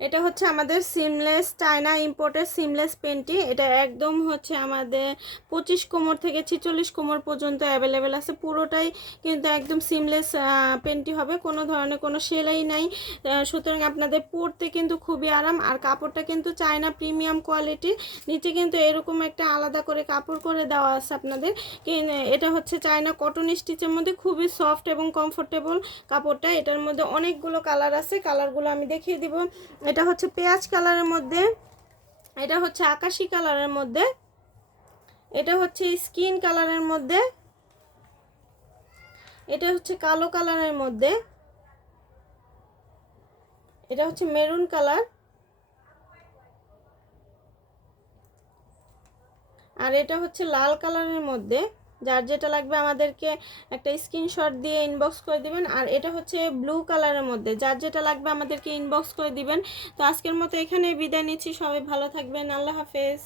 এটা হচ্ছে আমাদের সিমলেস চায়না ইম্পোর্টের সিমলেস পেন্টি। এটা একদম হচ্ছে আমাদের 25 কোমর থেকে 46 কোমর পর্যন্ত অ্যাভেলেবেল আছে। পুরোটাই কিন্তু একদম সিমলেস পেন্টি হবে, কোনো ধরনের কোনো সেলাই নাই। সুতরাং আপনাদের পরতে কিন্তু খুবই আরাম। আর কাপড়টা কিন্তু চায়না প্রিমিয়াম কোয়ালিটি। নিচে কিন্তু এরকম একটা আলাদা করে কাপড় করে দেওয়া আছে আপনাদের। এটা হচ্ছে চায়না কটন স্টিচের মধ্যে খুবই সফট এবং কমফোর্টেবল কাপড়টা। এটার মধ্যে অনেকগুলো কালার আছে, কালারগুলো আমি দেখিয়ে দিব। এটা হচ্ছে পেঁয়াজ কালারের মধ্যে, এটা হচ্ছে আকাশি কালারের মধ্যে, এটা হচ্ছে স্কিন কালারের মধ্যে, এটা হচ্ছে কালো কালারের মধ্যে, এটা হচ্ছে মেরুন কালার, আর এটা হচ্ছে লাল কালারের মধ্যে। যার যেটা লাগবে আমাদেরকে একটা স্ক্রিনশট দিয়ে ইনবক্স করে দিবেন। আর এটা হচ্ছে ব্লু কালারের মধ্যে, যার যেটা লাগবে আমাদেরকে ইনবক্স করে দিবেন। তো আজকের মতো এখানে বিদায় নিচ্ছি, সবাই ভালো থাকবেন, আল্লাহ হাফেজ।